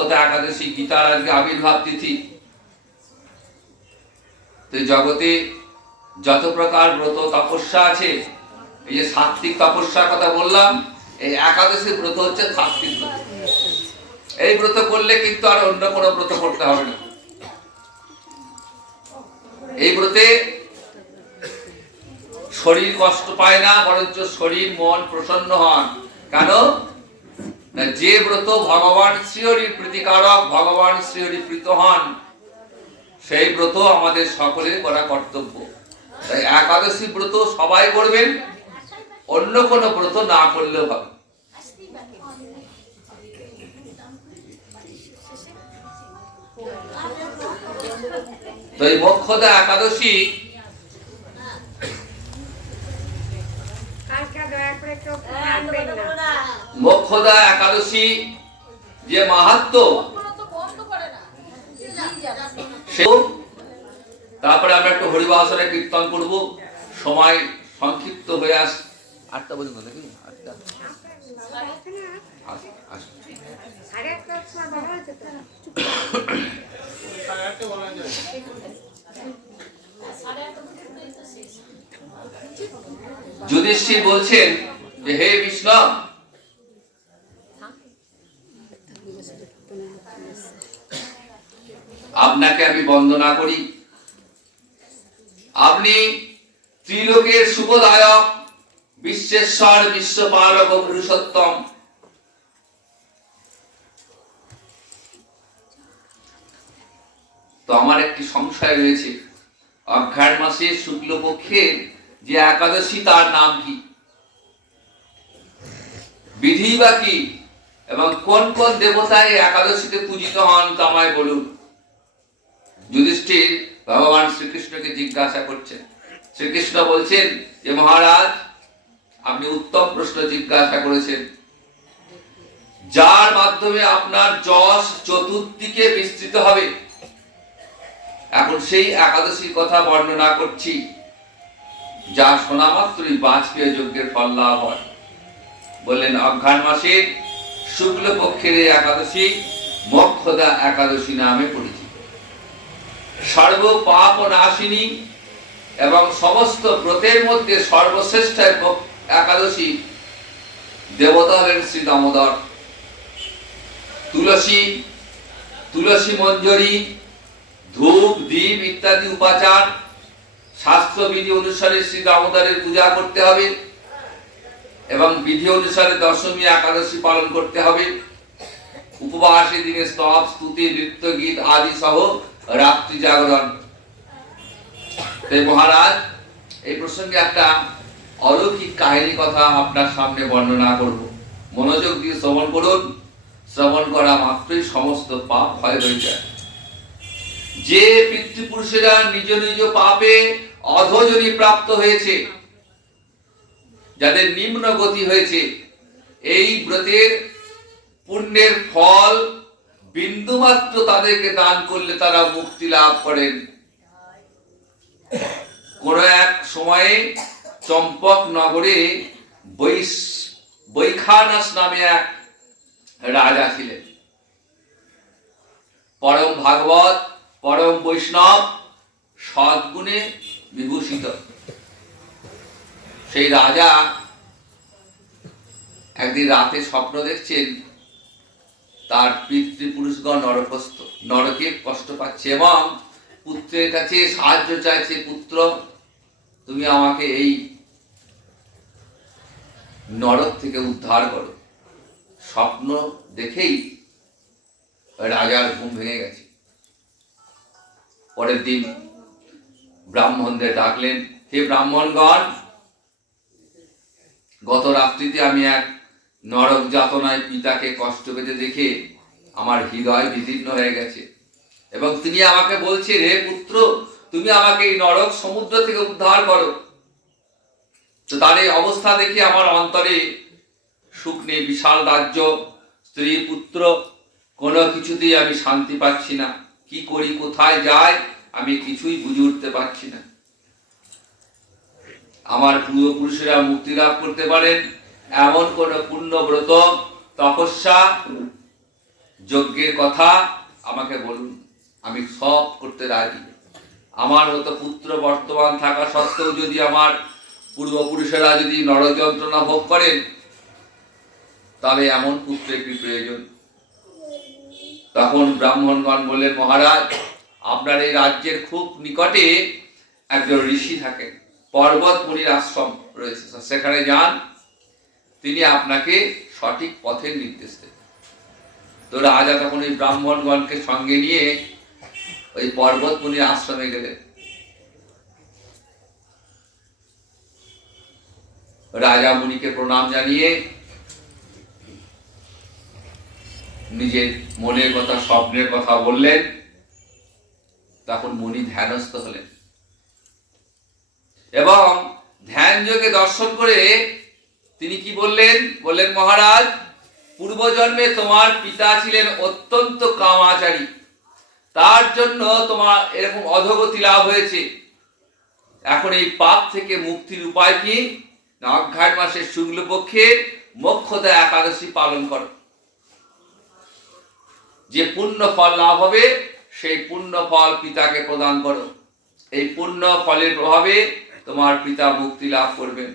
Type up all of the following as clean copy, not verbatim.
মোক্ষদা একাদশী, গীতার আজকে আবির্ভাব তিথি। তো জগতে যত প্রকার ব্রত তপস্যা আছে, এই যে সাত্বিক তপস্যার কথা বললাম, এই একাদশী ব্রত হচ্ছে সাত্বিক ব্রত। এই ব্রত করলে কিন্তু আর অন্য কোনো ব্রত করতে হবে না। এই ব্রতে শরীর কষ্ট পায় না, বরঞ্চ শরীর মন প্রসন্ন হন। কেন? যে ব্রত ভগবান শ্রীহরির প্রীতিকারক, ভগবান শ্রীহরি প্রীত হন, সেই ব্রত আমাদের সকলের করা কর্তব্য। তাই একাদশী ব্রত সবাই করবেন, অন্য কোনো ব্রত না করলেও হবে। তো এই মোক্ষদা একাদশী, মোক্ষদা একাদশী যে মাহাত্ম্য, তারপরে আমরা একটু হরিবাসনে কীর্তন করব। সময় সংক্ষিপ্ত হয়ে আস, 8টা পর্যন্ত নাকি? 8টা যুধিষ্ঠির বলছেন যে হে বিষ্ণু, আপনাকে আমি বন্দনা করি। আপনি ত্রিলোকের শুভদায়ক, বিশ্বেশ্বর, বিশ্বপালক ও পুরুষোত্তম। তো আমার একটি সংশয় রয়েছে, অঘ্রাণ মাসের শুক্লপক্ষের যে একাদশী, তার নাম কি, বিধি বা কি, এবং কোন কোন দেবতা এই একাদশীতে পূজিত হন তা আমায় বলুন। যুধিষ্ঠির ভগবান শ্রীকৃষ্ণকে জিজ্ঞাসা করছেন। শ্রীকৃষ্ণ বলছেন যে মহারাজ, আপনি উত্তম প্রশ্ন জিজ্ঞাসা করেছেন, যার মাধ্যমে আপনার যশ চতুর্দিকে বিস্তৃত হবে। এখন সেই একাদশীর কথা বর্ণনা করছি, যা শোনা মাত্রই বাজপেয়ী যজ্ঞের ফল লাভ হয়। বললেন অঘ্রাণ মাসের শুক্লপক্ষের একাদশী মোক্ষদা একাদশী নামে পরিচিত, সর্ব পাপ নাশিনী এবং সমস্ত ব্রতের মধ্যে সর্বশ্রেষ্ঠ একাদশী দেবতা হলেন শ্রী দামোদর। তুলসী, তুলসী মঞ্জরি, ধূপ, দীপ ইত্যাদি উপাচার শাস্ত্রবিধি অনুসারে শ্রী দামোদরের পূজা করতে হবে এবং বিধি অনুসারে দশমী একাদশী পালন করতে হবে। উপবাসের দিনে স্তব, স্তুতি, নৃত্য, গীত আদি সহ রাত্রি জাগরণ। মহারাজ, এই প্রসঙ্গে একটা অলৌকিক কাহিনী কথা আপনার সামনে বর্ণনা করব, মনোযোগ দিয়ে শ্রবণ করুন। শ্রবণ করা মাত্রই সমস্ত পাপ ক্ষয় হয়ে যায়। যে পিতৃপুরুষেরা নিজ নিজ পাপে অধোজনি প্রাপ্ত হয়েছে, যাদের নিম্ন গতি হয়েছে, এই ব্রতের পুণ্যের ফল বিন্দুমাত্র তাদেরকে দান করলে তারা মুক্তি লাভ করেন। কোন এক সময়ে চম্পক নগরে বৈখানস নামে এক রাজা ছিলেন, পরম ভাগবত, পরম বৈষ্ণব, সদ্গুণে বিভূষিত। সেই রাজা একদিন রাতে স্বপ্ন দেখছেন, তার পিতৃপুরুষগণ নরকস্থ, নরকে কষ্ট পাচ্ছে এবং পুত্রের কাছে সাহায্য চাইছে, পুত্র তুমি আমাকে এই নরক থেকে উদ্ধার করো। স্বপ্ন দেখেই রাজার ঘুম ভেঙে গেছে। পরের দিন ব্রাহ্মণদের ডাকলেন, হে ব্রাহ্মণগণ, গত রাত্রিতে আমি এক নরক যাতনায় পিতাকে কষ্ট পেতে দেখে আমার হৃদয় বিদীর্ণ হয়ে গেছে এবং তিনি আমাকে বলছেন, হে পুত্র তুমি আমাকে এই নরক সমুদ্র থেকে উদ্ধার করো। তো তার এই অবস্থা দেখে আমার অন্তরে সুখ নেই, বিশাল রাজ্য, স্ত্রী, পুত্র, কোনো কিছুতেই আমি শান্তি পাচ্ছি না। কি করি, কোথায় যাই, আমি কিছুই বুঝে উঠতে পারছি না। আমার পূর্বপুরুষেরা মুক্তি লাভ করতে পারেন এমন কোন পুণ্য ব্রত তপস্যা যজ্ঞের কথা আমাকে বলুন, আমি সব করতে রাজি। আমার মতো পুত্র বর্তমান থাকা সত্ত্বেও যদি আমার পূর্বপুরুষেরা যদি নরযন্ত্রণা ভোগ করেন, তাহলে এমন পুত্রের কি প্রয়োজন? তখন ব্রাহ্মণগণ বললেন, মহারাজ, আপনার এই রাজ্যের খুব নিকটে একজন ঋষি থাকেন, পর্বত মুনির আশ্রম রয়েছে, সেখানে যান, তিনি আপনাকে সঠিক পথের নির্দেশ দেবেন। তো রাজা তখন ওই ব্রাহ্মণগণকে সঙ্গে নিয়ে ওই পর্বত মুনির আশ্রমে গেলেন। রাজা মুনিকে প্রণাম জানিয়ে নিজের মনের কথা, স্বপ্নের কথা বললেন। তখন মুনি ধ্যানস্থ হলেন এবং ধ্যান যোগে দর্শন করে তিনি কি বললেন? বললেন, মহারাজ, পূর্বজন্মে তোমার পিতা ছিলেন অত্যন্ত কামাচারী, তার জন্য তোমার এরকম অধোগতি লাভ হয়েছে। এখন এই পাপ থেকে মুক্তির উপায় কি? না, অঘ্রাণ মাসের শুক্লপক্ষে মোক্ষদা একাদশী পালন করো। যে পুণ্য ফল লাভ হবে সেই পুণ্য ফল পিতাকে প্রদান করো। এই পুণ্য ফলের প্রভাবে তোমার পিতা মুক্তি লাভ করবেন।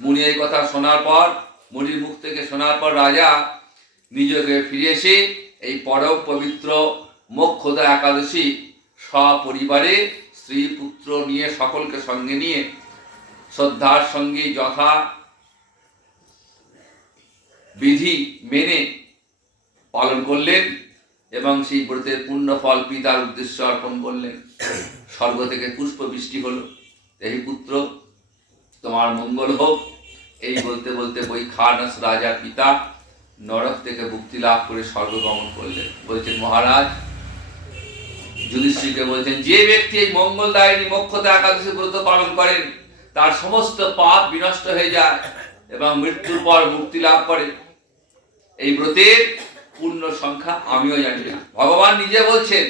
মুনি এই কথা শোনার পর, মুনির মুখ থেকে শোনার পর রাজা নিজেকে ফিরে এসে এই পরম পবিত্র মোক্ষদা একাদশী সপরিবারে স্ত্রী পুত্র নিয়ে, সকলকে সঙ্গে নিয়ে শ্রদ্ধার সঙ্গে যথা বিধি মেনে পালন করলেন এবং সেই ব্রতের পুণ্য ফল পিতার উদ্দেশ্যে অর্পণ করলেন। স্বর্গ থেকে পুষ্প বৃষ্টি হলো, এই পুত্র তোমার মঙ্গল হোক। এই বলতে বলতে বৈখানস রাজার পিতা নরক থেকে মুক্তি লাভ করে স্বর্গ গমন করলেন। বলছেন, মহারাজ, যুধিষ্ঠিরকে বলছেন, যে ব্যক্তি এই মঙ্গলদায়িনী মোক্ষদা একাদশী ব্রত পালন করেন, তার সমস্ত পাপ বিনষ্ট হয়ে যায় এবং মৃত্যুর পর মুক্তি লাভ করে। এই ব্রতের পূর্ণ সংখ্যা আমিও জানি না। ভগবান নিজে বলছেন,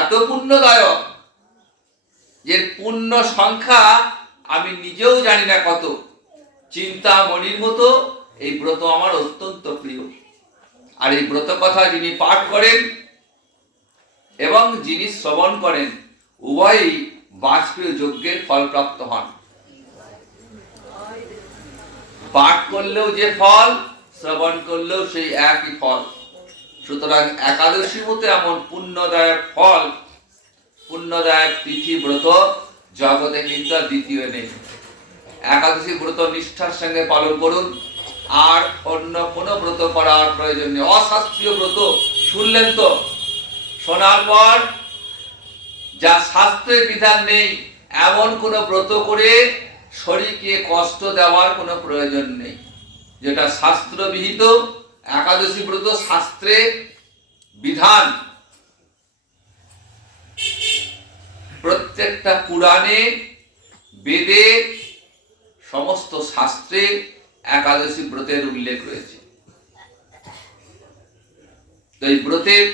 এত পুণ্যদায়ক যে পূর্ণ সংখ্যা আমি নিজেও জানি না কত। চিন্তামণির মতো এই ব্রত আমার অত্যন্ত প্রিয়। আর এই ব্রত কথা যিনি পাঠ করেন এবং যিনি শ্রবণ করেন, উভয়ই বাজপেয়ী যজ্ঞের ফলপ্রাপ্ত হন। পাঠ করলেও যে ফল, শ্রবণ করলেও সেই একই ফল। সুতরাং একাদশী মতো এমন পুণ্যদায়ক ফল, পুণ্যদায়ক তিথি ব্রত জগতে কিন্তু আর দ্বিতীয় নেই। একাদশী ব্রত নিষ্ঠার সঙ্গে পালন করুন, আর অন্য কোনো ব্রত করার প্রয়োজন নেই। অশাস্ত্রীয় ব্রত শুনলেন তো, শোনার পর যা শাস্ত্রের বিধান নেই এমন কোনো ব্রত করে শরীরকে কষ্ট দেওয়ার কোনো প্রয়োজন নেই। যেটা শাস্ত্র বিহিত একাদশী ব্রত, শাস্ত্রে বিধান, প্রত্যেকটা পুরাণে, বেদে, সমস্ত শাস্ত্রে একাদশী ব্রতের উল্লেখ রয়েছে। তো এই ব্রতের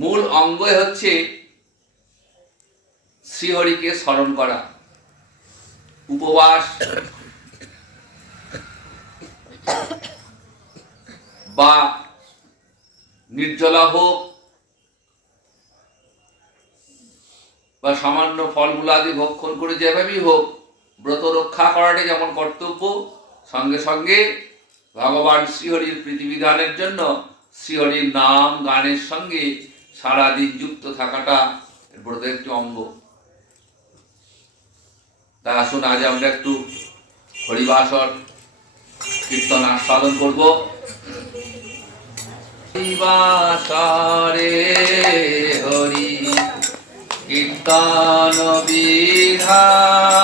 মূল অঙ্গই হচ্ছে শ্রীহরিকে স্মরণ করা। উপবাস বা নির্জলা হোক বা সামান্য ফলমূলাদি ভক্ষণ করে যেভাবেই হোক, ব্রত রক্ষা করাটাই যেমন কর্তব্য, সঙ্গে সঙ্গে ভগবান শ্রীহরির প্রীতিবিধানের জন্য শ্রীহরির নাম গানের সঙ্গে সারাদিন যুক্ত থাকাটা ব্রতের একটি অঙ্গ। তা আসুন আজ আমরা একটু হরিবাসর কীর্তন আস্বাদন করব। হরিবাসরে হরি কীর্তন বিধান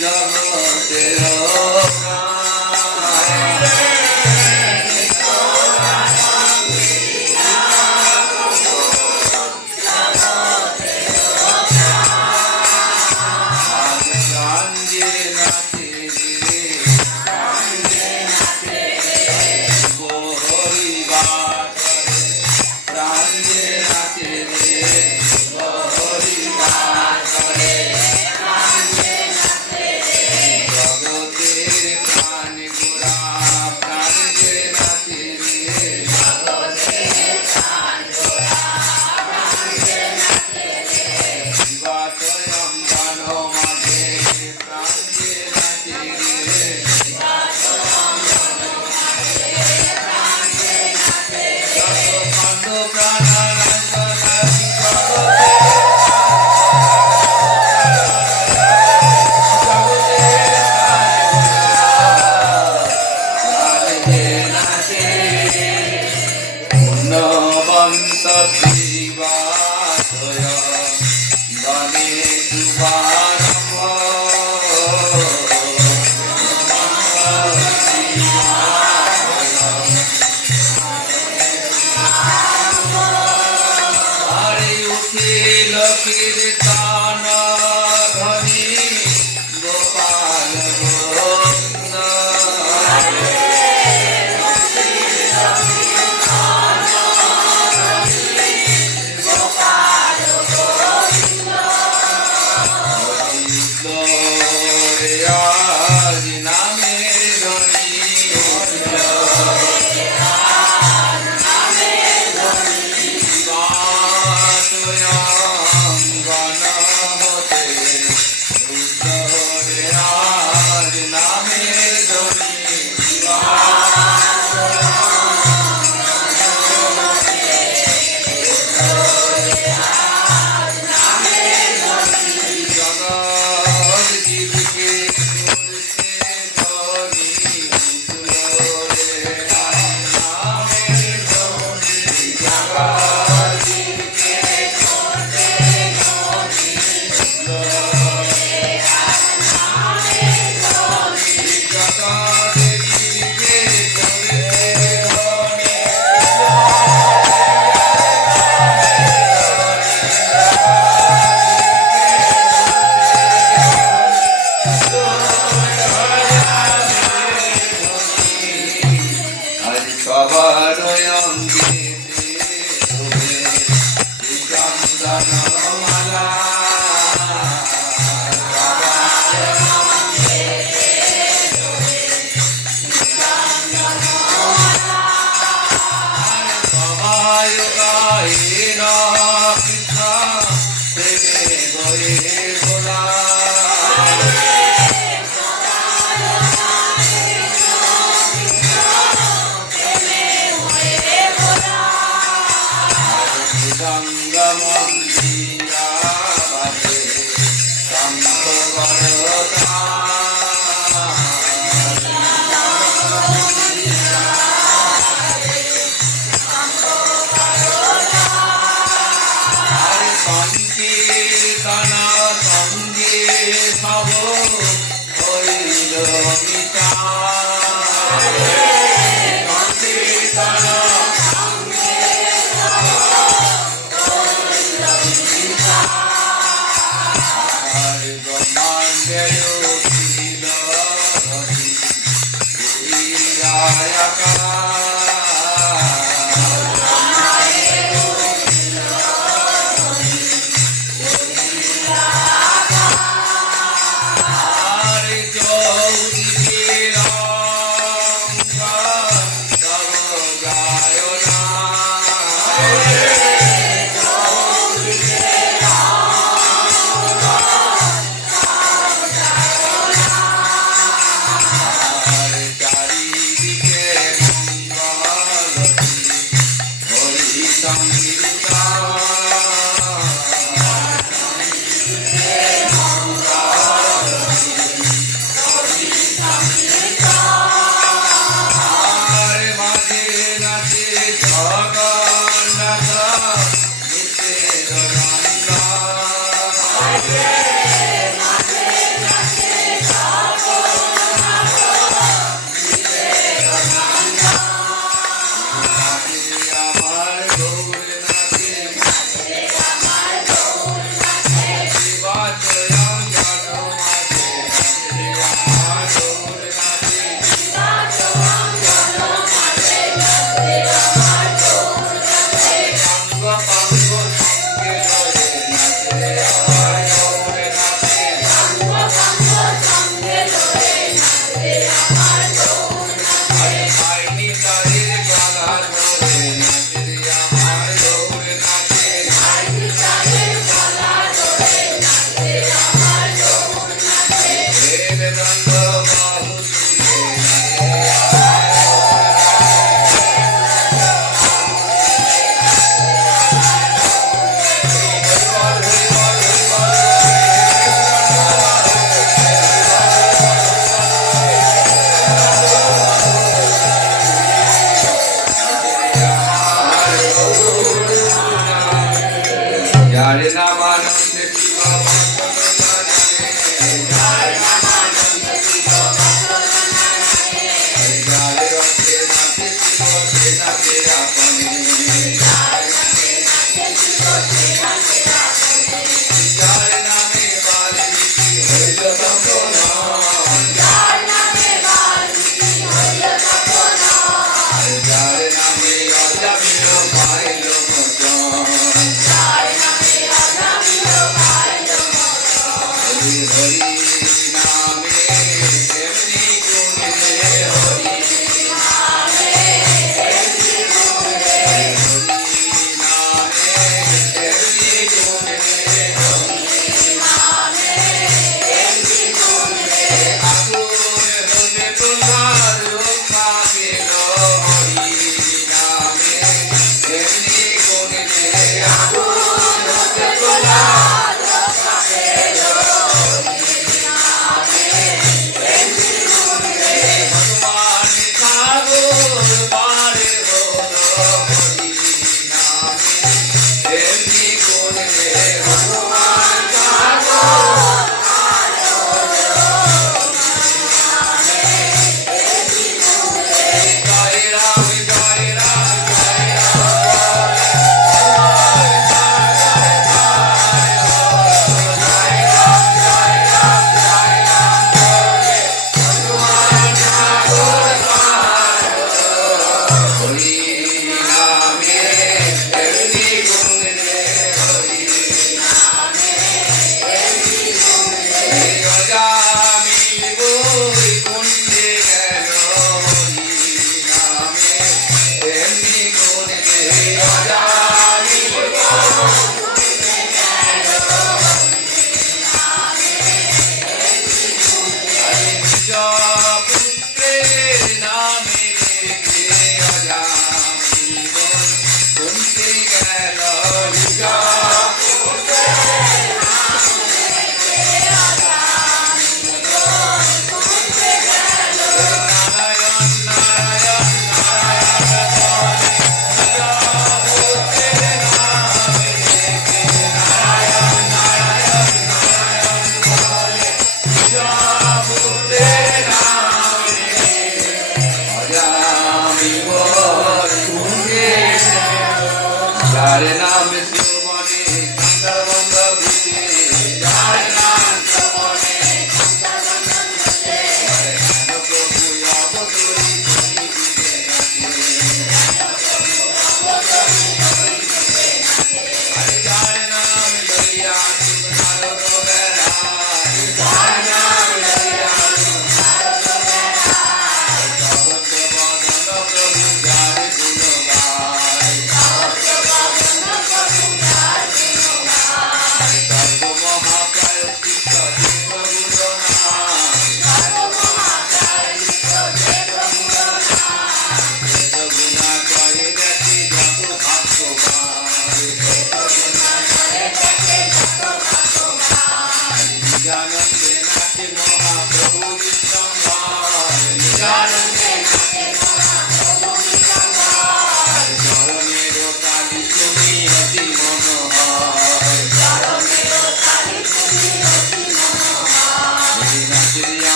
জগতের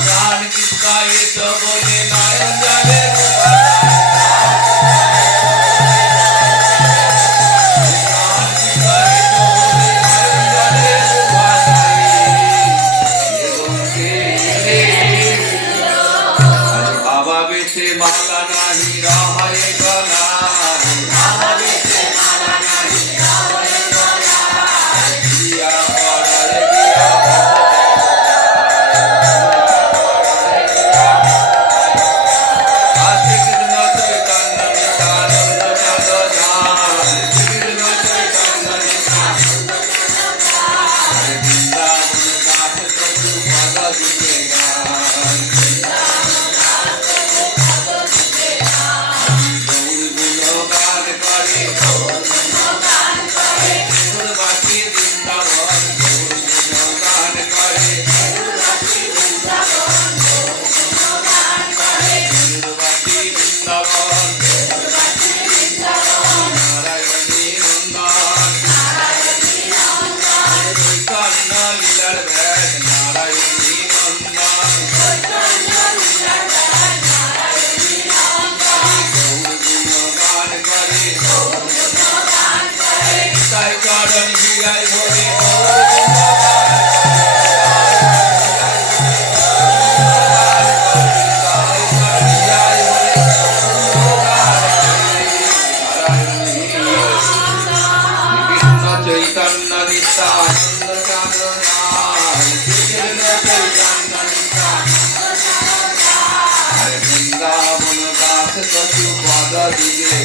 প্রাণ কিসকায়ে বলে নয়ন জলে তাই চরণ হিয়াই বলি চৈতন্য নিত্যানন্দ বৃন্দাবন দাস কচু পদ দিগে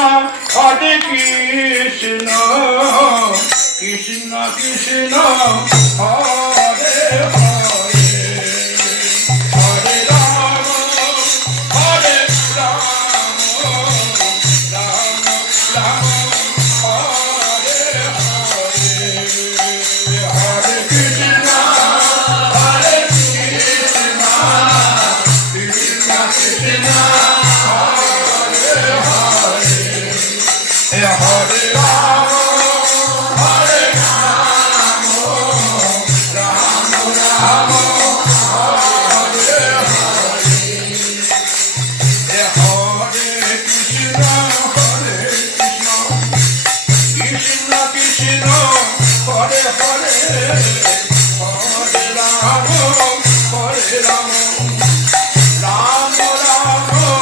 হরে কৃষ্ণ কৃষ্ণ কৃষ্ণ হরে হরে হরে রাম হরে রাম রাম রাম হরে হরে হরে কৃষ্ণ হরে কৃষ্ণ কৃষ্ণ কৃষ্ণ হরে হরে হরে রাম হরে রাম রাম রাম হরে হরে হরে কৃষ্ণ কৃষ্ণ কৃষ্ণ হরে হরে হরে রাম রাম রাম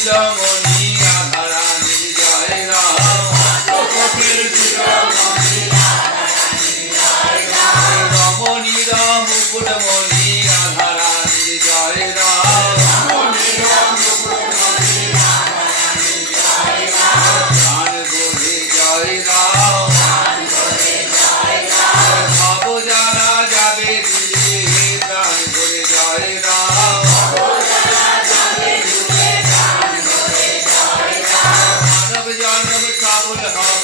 শিরোমণি রাধারানীর জয় রাম গোপীর শিরোমণি রমণীর মুকুটমণি রাধারানীর জয় রাম প্রাণ বলে জয় রাম ভব যারা যাবে দূরে প্রাণ বলে জয় রাম মানব জন্ম সফল হবে